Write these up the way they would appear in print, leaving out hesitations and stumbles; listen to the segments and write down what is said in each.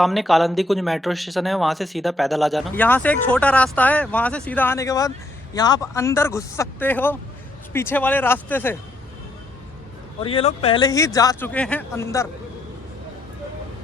सामने कालंदी कुंज metro station है, वहाँ से सीधा पैदल आ जाना। यहाँ से एक छोटा रास्ता है, वहाँ से सीधा आने के बाद यहाँ पर अंदर घुस सकते हो पीछे वाले रास्ते से। और ये लोग पहले ही जा चुके हैं अंदर।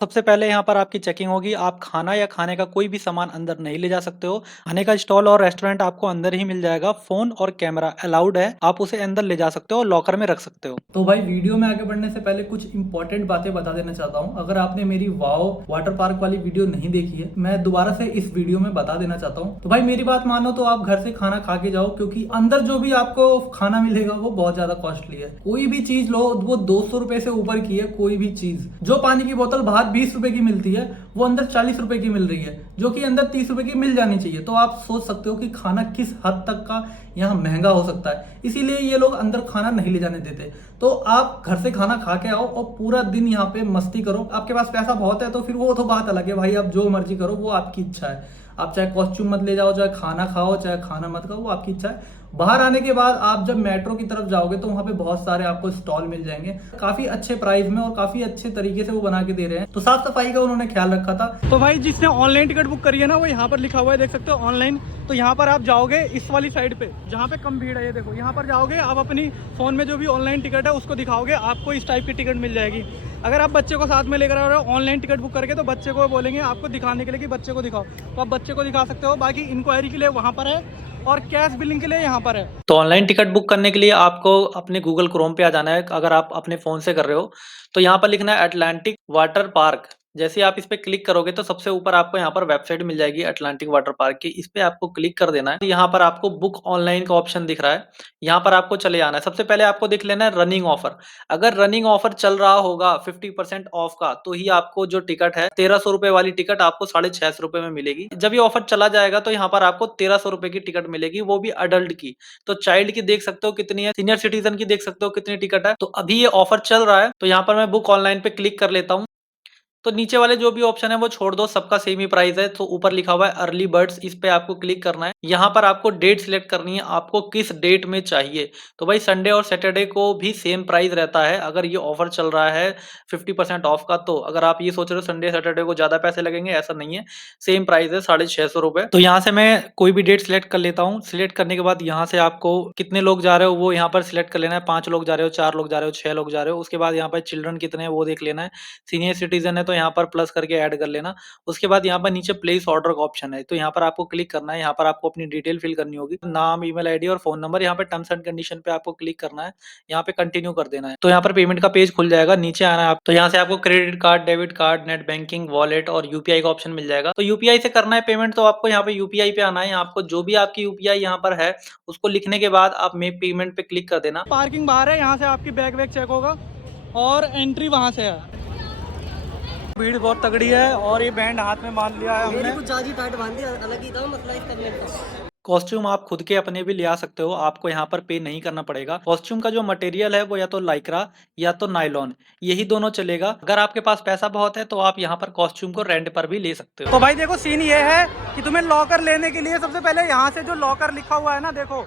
सबसे पहले यहाँ पर आपकी चेकिंग होगी। आप खाना या खाने का कोई भी सामान अंदर नहीं ले जा सकते हो। खाने का स्टॉल और रेस्टोरेंट आपको अंदर ही मिल जाएगा। फोन और कैमरा अलाउड है, आप उसे अंदर ले जा सकते हो और लॉकर में रख सकते हो। तो भाई वीडियो में आगे बढ़ने से पहले कुछ इंपॉर्टेंट बातें बता देना चाहता हूँ। अगर आपने मेरी वाओ वाटर पार्क वाली वीडियो नहीं देखी है, मैं दोबारा से इस वीडियो में बता देना चाहता हूँ। तो भाई मेरी बात मानो तो आप घर से खाना खा के जाओ, क्योंकि अंदर जो भी आपको खाना मिलेगा वो बहुत ज्यादा कॉस्टली है। कोई भी चीज लो वो 200 रुपए से ऊपर की है। कोई भी चीज, जो पानी की बोतल बाहर 20 रुपए की मिलती है वो अंदर 40 रुपए की मिल रही है, जो कि अंदर 30 रुपए की मिल जानी चाहिए। तो आप सोच सकते हो कि खाना किस हद तक का यहाँ महंगा हो सकता है। इसीलिए ये लोग अंदर खाना नहीं ले जाने देते। तो आप घर से खाना खा के आओ और पूरा दिन यहाँ पे मस्ती करो। आपके पास पैसा बहुत है तो फिर वो तो बात अलग है भाई, आप जो मर्जी करो, वो आपकी इच्छा है। आप चाहे कॉस्ट्यूम मत ले जाओ, चाहे खाना खाओ, चाहे खाना मत खाओ, वो आपकी इच्छा है। बाहर आने के बाद आप जब मेट्रो की तरफ जाओगे तो वहां पे बहुत सारे आपको स्टॉल मिल जाएंगे, काफी अच्छे प्राइस में और काफी अच्छे तरीके से वो बना के दे रहे हैं। तो साफ सफाई का उन्होंने ख्याल रखा था। तो भाई जिसने ऑनलाइन टिकट बुक करी है ना, वो यहाँ पर लिखा हुआ है, देख सकते हो ऑनलाइन। तो यहाँ पर आप जाओगे इस वाली साइड पे जहाँ पे कम भीड़ है, ये देखो यहाँ पर जाओगे, आप अपनी फोन में जो भी ऑनलाइन टिकट है उसको दिखाओगे, आपको इस टाइप की टिकट मिल जाएगी। अगर आप बच्चे को साथ में लेकर आ रहे हो ऑनलाइन टिकट बुक करके, तो बच्चे को बोलेंगे आपको दिखाने के लिए कि बच्चे को दिखाओ, तो आप बच्चे को दिखा सकते हो। बाकी इंक्वायरी के लिए वहाँ पर है और कैश बिलिंग के लिए यहाँ पर है। तो ऑनलाइन टिकट बुक करने के लिए आपको अपने गूगल क्रोम पे आ जाना है। अगर आप अपने फोन से कर रहे हो तो यहाँ पर लिखना है अटलांटिक वाटर पार्क। जैसे आप इस पे क्लिक करोगे तो सबसे ऊपर आपको यहाँ पर वेबसाइट मिल जाएगी अटलांटिक वाटर पार्क की। इस पे आपको क्लिक कर देना है। यहाँ पर आपको बुक ऑनलाइन का ऑप्शन दिख रहा है, यहाँ पर आपको चले जाना है। सबसे पहले आपको देख लेना है रनिंग ऑफर। अगर रनिंग ऑफर चल रहा होगा 50% ऑफ का, तो ही आपको जो टिकट है 1300 रुपए वाली टिकट आपको 650 रुपए में मिलेगी। जब ये ऑफर चला जाएगा तो यहाँ पर आपको 1300 रुपए की टिकट मिलेगी, वो भी अडल्ट की। तो चाइल्ड की देख सकते हो कितनी है, सीनियर सिटीजन की देख सकते हो कितनी टिकट है। तो अभी ये ऑफर चल रहा है, तो यहाँ पर मैं बुक ऑनलाइन पे क्लिक कर लेता हूँ। तो नीचे वाले जो भी ऑप्शन है वो छोड़ दो, सबका सेम ही प्राइस है। तो ऊपर लिखा हुआ है अर्ली बर्ड्स, इस पे आपको क्लिक करना है। यहाँ पर आपको डेट सिलेक्ट करनी है, आपको किस डेट में चाहिए। तो भाई संडे और सैटरडे को भी सेम प्राइस रहता है अगर ये ऑफर चल रहा है 50% ऑफ का। तो अगर आप ये सोच रहे हो संडे सैटरडे को ज्यादा पैसे लगेंगे, ऐसा नहीं है, सेम प्राइस है 650 रुपए। तो यहाँ से मैं कोई भी डेट सिलेक्ट कर लेता हूँ। सिलेक्ट करने के बाद यहाँ से आपको कितने लोग जा रहे हो वो यहाँ पर सिलेक्ट कर लेना है। 5 लोग जा रहे हो, 4 लोग जा रहे हो, 6 लोग जा रहे हो। उसके बाद यहाँ पर चिल्ड्रन कितने हैं वो देख लेना है। सीनियर सिटीजन है तो यहाँ पर प्लस करके ऐड कर लेना। उसके बाद यहाँ पर नीचे प्लेस ऑर्डर का ऑप्शन है, तो यहाँ पर आपको क्लिक करना है। यहाँ पर आपको अपनी डिटेल फिल करनी होगी, नाम, ईमेल आईडी और फोन नंबर। यहाँ पे टर्म्स एंड कंडीशन पे आपको क्लिक करना है, यहाँ पे कंटिन्यू कर देना है। तो यहाँ पर पेमेंट का पेज खुल जाएगा, नीचे आना है आप। तो यहाँ से आपको credit card, debit card, net banking, wallet और यूपीआई का ऑप्शन मिल जाएगा। तो यूपीआई से करना है पेमेंट, तो आपको यहाँ पे यूपीआई पे आना है। आपको जो भी आपकी यूपीआई यहाँ पर है उसको लिखने के बाद आप मेक पेमेंट पे क्लिक कर देना। पार्किंग बाहर है, यहाँ से आपकी बैग वैग चेक होगा और एंट्री वहां से है। भीड़ बहुत तगड़ी है और ये बैंड हाथ में बांध लिया है हमने। कुछ ज्यादा टाइट बांध दिया, अलग ही था मतलब इस करने का। कॉस्ट्यूम आप खुद के अपने भी ले आ सकते हो, आपको यहाँ पर पे नहीं करना पड़ेगा। कॉस्ट्यूम का जो मटेरियल है वो या तो लाइक्रा या तो नायलॉन, यही दोनों चलेगा। अगर आपके पास पैसा बहुत है तो आप यहाँ पर कॉस्ट्यूम को रेंट पर भी ले सकते हो। तो भाई देखो सीन ये है कि तुम्हें लॉकर लेने के लिए सबसे पहले यहाँ से जो लॉकर लिखा हुआ है ना, देखो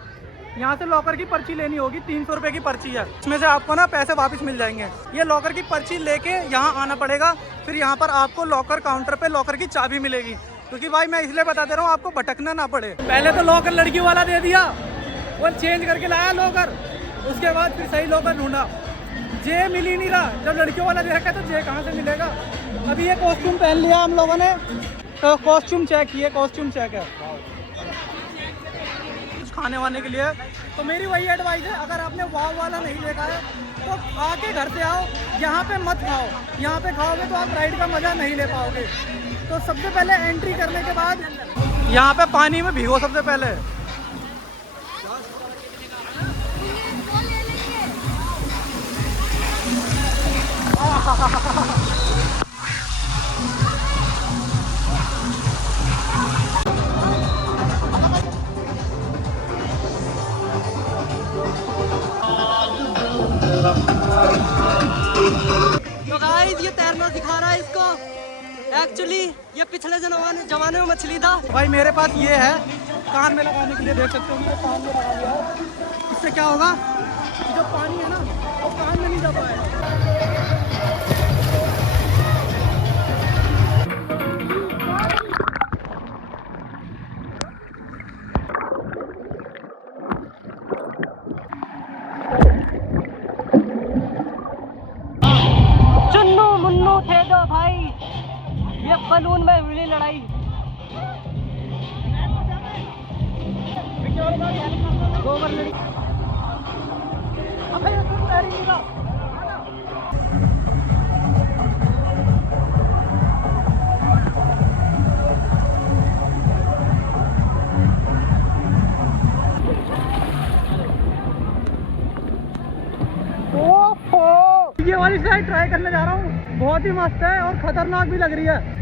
यहाँ से लॉकर की पर्ची लेनी होगी। 300 रुपए की पर्ची है, इसमें से आपको ना पैसे वापस मिल जाएंगे। ये लॉकर की पर्ची लेके यहाँ आना पड़ेगा, फिर यहाँ पर आपको लॉकर काउंटर पे लॉकर की चाबी मिलेगी। क्योंकि भाई मैं इसलिए बता दे रहा हूँ आपको भटकना ना पड़े। पहले तो लॉकर लड़की वाला दे दिया, वो चेंज करके लाया लॉकर, उसके बाद फिर सही लॉकर ढूंढा, जे मिल ही नहीं रहा। जब लड़कियों वाला दे रखा है तो जे कहाँ से मिलेगा। अभी ये कॉस्ट्यूम पहन लिया हम लोगों ने, तो कॉस्ट्यूम चेक किए, कॉस्ट्यूम चेक है खाने वाने के लिए। तो मेरी वही एडवाइस है, अगर आपने वाव वाला नहीं देखा है तो आके घर से आओ, यहाँ पे मत खाओ। यहाँ पे खाओगे तो आप राइड का मजा नहीं ले पाओगे। तो सबसे पहले एंट्री करने के बाद यहाँ पे पानी में भिगो सबसे पहले। तो गाइस ये तैरना सिखा रहा है इसको। एक्चुअली ये पिछले जमाने में मछली था। भाई मेरे पास ये है कान में लगाने के लिए, देख सकते हो मेरे कान में लगा लिया है। इससे क्या होगा, जो पानी है ना वो कान में नहीं दबाएगा। बलून में हुई लड़ाई। ये वाली स्लाइड ट्राई करने जा रहा हूँ, बहुत ही मस्त है और खतरनाक भी लग रही है।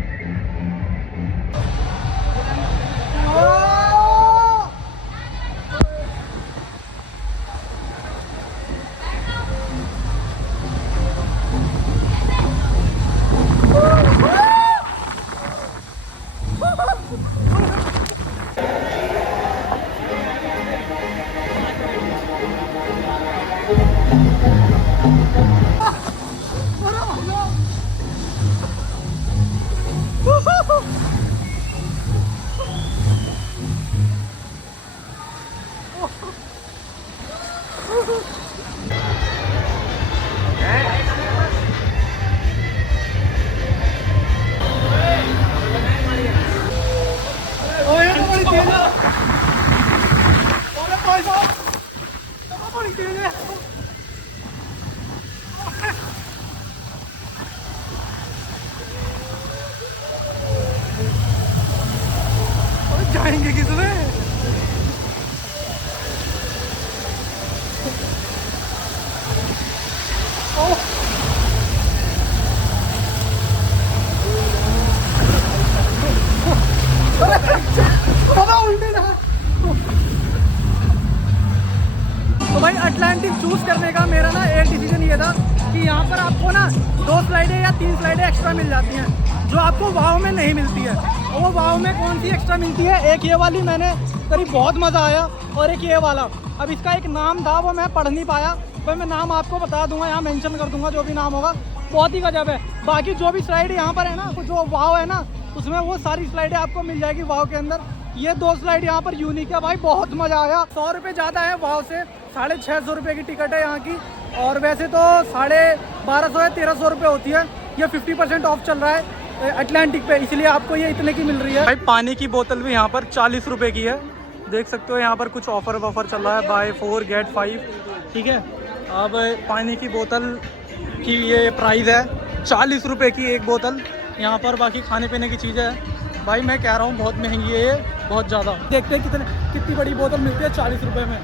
जाएंगे किसमें? तो भाई अटलांटिक चूज करने का मेरा ना एक डिसीजन ये था कि यहाँ पर आपको ना 2 स्लाइडें या 3 स्लाइडें एक्स्ट्रा मिल जाती हैं जो आपको वाव में नहीं मिलती है। और वो वाव में कौन सी एक्स्ट्रा मिलती है, एक ये वाली मैंने करीब बहुत मज़ा आया, और एक ये वाला, अब इसका एक नाम था वो मैं पढ़ नहीं पाया, पर मैं नाम आपको बता दूंगा, यहाँ मेंशन कर दूंगा जो भी नाम होगा। बहुत ही गजब है। बाकी जो भी स्लाइड यहाँ पर है ना, जो वाव है ना, उसमें वो सारी स्लाइडें आपको मिल जाएगी वाव के अंदर। ये 2 स्लाइड यहाँ पर यूनिक है भाई, बहुत मज़ा आया। 100 रुपये ज़्यादा है वाव से, 650 रुपये की टिकट है यहाँ की, और वैसे तो 1250 या 1300 रुपये होती है। ये 50% ऑफ चल रहा है अटलांटिक पे, इसलिए आपको ये इतने की मिल रही है। भाई पानी की बोतल भी यहाँ पर 40 रुपये की है, देख सकते हो। यहाँ पर कुछ ऑफर वफर चल रहा है, बाय 4 गेट 5, ठीक है। अब पानी की बोतल की ये प्राइस है 40 रुपये की एक बोतल यहाँ पर। बाकी खाने पीने की चीज़ें है भाई, मैं कह रहा हूँ बहुत महंगी है ये, बहुत ज़्यादा। देखते हैं कितनी बड़ी बोतल मिलती है 40 रुपये में।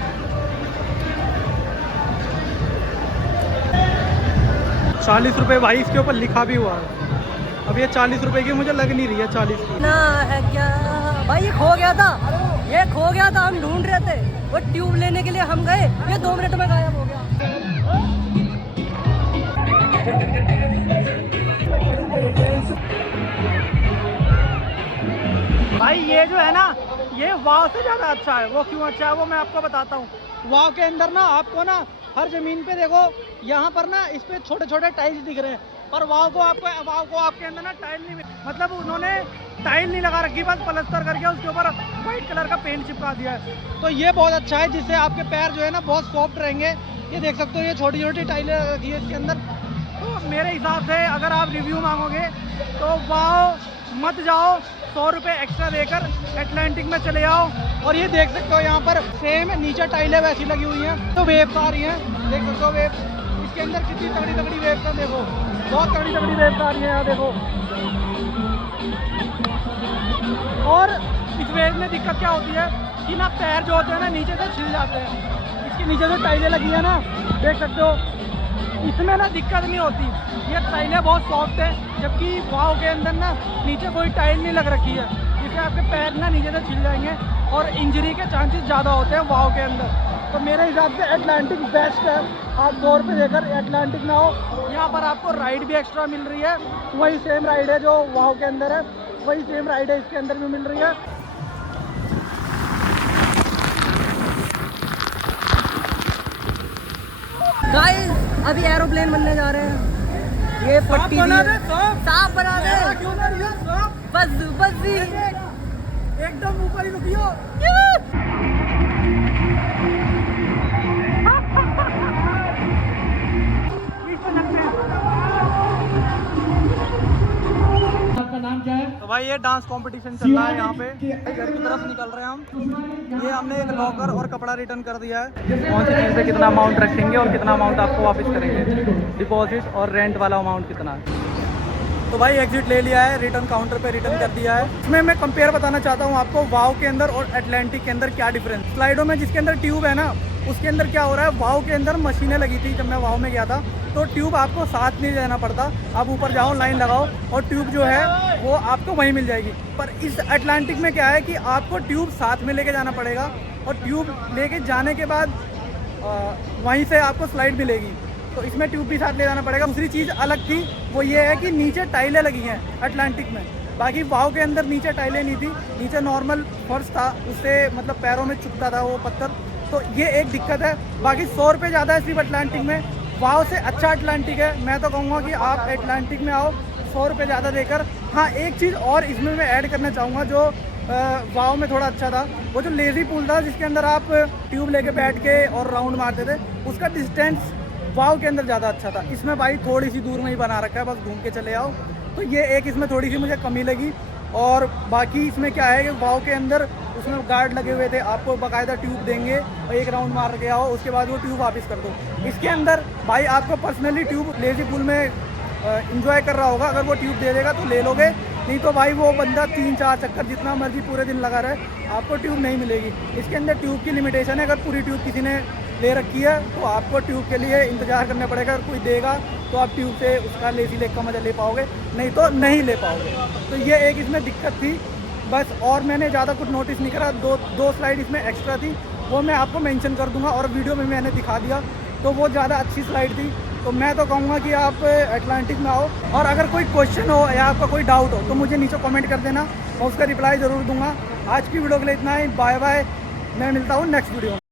40 रुपये भाई, इसके ऊपर लिखा भी हुआ है। अब ये 40 रुपये की मुझे लग नहीं रही है 40 की ना है क्या भाई, ये खो गया था, ये खो गया था, हम ढूंढ रहे थे। वो ट्यूब लेने के लिए हम गए, ये 2 मिनट में गायब हो गया। भाई ये जो है ना, ये वाव से ज़्यादा अच्छा है। वो क्यों अच्छा है वो मैं आपको बताता हूँ। वाव के अंदर ना आपको ना हर ज़मीन पे देखो, यहाँ पर ना इस पे छोटे छोटे टाइल्स दिख रहे हैं, पर वाव को आपके अंदर ना टाइल नहीं, मतलब उन्होंने टाइल नहीं लगा रखी, बस प्लास्टर करके उसके ऊपर वाइट कलर का पेंट चिपका दिया है। तो ये बहुत अच्छा है, जिससे आपके पैर जो है ना बहुत सॉफ्ट रहेंगे। ये देख सकते हो, ये छोटी छोटी टाइलें रखी है इसके अंदर। तो मेरे हिसाब से अगर आप रिव्यू मांगोगे तो वाव मत जाओ, 100 रुपये एक्स्ट्रा देकर अटलांटिक में चले जाओ। और ये देख सकते हो यहाँ पर सेम नीचे टाइलें वैसी लगी हुई हैं, तो वेव्स आ रही हैं, देख सकते हो वेव इसके अंदर कितनी तगड़ी तगड़ी वेव्स हैं। देखो बहुत तगड़ी तगड़ी वेव्स आ रही हैं यहाँ देखो। और इस वेव में दिक्कत क्या होती है कि ना पैर जो होते हैं ना नीचे से छिल जाते हैं। इसके नीचे जो टाइलें लगी है ना, देख सकते हो, इसमें ना दिक्कत नहीं होती, ये टाइलें बहुत सॉफ्ट है। जबकि वाव के अंदर ना नीचे कोई टाइल नहीं लग रखी है, जिससे आपके पैर ना नीचे से छिल जाएंगे और इंजरी के चांसेस ज़्यादा होते हैं वाव के अंदर। तो मेरे हिसाब से अटलांटिक बेस्ट है। आप 100 रुपये देकर अटलांटिक में आओ। यहाँ पर आपको राइड भी एक्स्ट्रा मिल रही है, वही सेम राइड है जो वाव के अंदर है, वही सेम राइड है इसके अंदर भी मिल रही है। गाइस अभी एरोप्लेन बनने जा रहे हैं। ये पट्टी साफ बना दे, बस एकदम ऊपर ही रुकियो। आपका नाम तो भाई ये डांस कंपटीशन चल रहा है यहाँ पे, घर की तरफ निकल रहे हैं हम। ये हमने एक लॉकर और कपड़ा रिटर्न कर दिया है, कौन सी चीज़ पे कितना अमाउंट रखेंगे और कितना अमाउंट आपको वापस करेंगे, डिपॉजिट और रेंट वाला अमाउंट कितना है। तो भाई एग्जिट ले लिया है, रिटर्न काउंटर पे रिटर्न कर दिया है। इसमें मैं कंपेयर बताना चाहता हूँ आपको वाव के अंदर और अटलांटिक के अंदर क्या डिफरेंस। स्लाइडो में जिसके अंदर ट्यूब है ना, उसके अंदर क्या हो रहा है, वाव के अंदर मशीनें लगी थी। जब मैं वाव में गया था तो ट्यूब आपको साथ नहीं लेना पड़ता, आप ऊपर जाओ लाइन लगाओ और ट्यूब जो है वो आपको वहीं मिल जाएगी। पर इस अटलांटिक में क्या है कि आपको ट्यूब साथ में लेके जाना पड़ेगा और ट्यूब लेके जाने के बाद वहीं से आपको स्लाइड मिलेगी, तो इसमें ट्यूब भी साथ ले जाना पड़ेगा। दूसरी चीज़ अलग थी वो ये है कि नीचे टाइलें लगी हैं अटलांटिक में, बाकी वाव के अंदर नीचे टाइलें नहीं थी, नीचे नॉर्मल फर्श था, उससे मतलब पैरों में चुभता था वो पत्थर, तो ये एक दिक्कत है। बाकी 100 रुपये ज़्यादा है सिर्फ अटलांटिक में, वाव से अच्छा अटलांटिक है। मैं तो कहूँगा कि आप अटलांटिक में आओ 100 रुपये ज़्यादा देकर। हाँ, एक चीज़ और इसमें मैं ऐड करना चाहूँगा जो वाव में थोड़ा अच्छा था, वो जो लेज़ी पूल था जिसके अंदर आप ट्यूब लेके बैठ के और राउंड मारते थे, उसका डिस्टेंस वाव के अंदर ज़्यादा अच्छा था। इसमें भाई थोड़ी सी दूर में ही बना रखा है, बस घूम के चले आओ, तो ये एक इसमें थोड़ी सी मुझे कमी लगी। और बाकी इसमें क्या है कि वाव के अंदर उसमें गार्ड लगे हुए थे, आपको बाकायदा ट्यूब देंगे और एक राउंड मार के आओ, उसके बाद वो ट्यूब वापस कर दो। इसके अंदर भाई आपको पर्सनली ट्यूब लेज़ी पूल में इंजॉय कर रहा होगा, अगर वो ट्यूब दे देगा तो ले लोगे, नहीं तो भाई वो बंदा 3-4 चक्कर जितना मर्जी पूरे दिन लगा रहे, आपको ट्यूब नहीं मिलेगी। इसके अंदर ट्यूब की लिमिटेशन है, अगर पूरी ट्यूब किसी ने ले रखी है तो आपको ट्यूब के लिए इंतज़ार करना पड़ेगा। अगर कोई देगा तो आप ट्यूब से उसका लेज़ी लेग का मज़ा ले पाओगे, नहीं तो नहीं ले पाओगे। तो ये एक इसमें दिक्कत थी बस, और मैंने ज़्यादा कुछ नोटिस नहीं करा। दो स्लाइड इसमें एक्स्ट्रा थी, वो मैं आपको मेंशन कर दूंगा और वीडियो में मैंने दिखा दिया, तो वो ज़्यादा अच्छी स्लाइड थी। तो मैं तो कहूँगा कि आप अटलांटिक में आओ, और अगर कोई क्वेश्चन हो या आपका कोई डाउट हो तो मुझे नीचे कमेंट कर देना, मैं उसका रिप्लाई ज़रूर दूंगा। आज की वीडियो के लिए इतना ही, बाय बाय, मैं मिलता हूँ नेक्स्ट वीडियो में।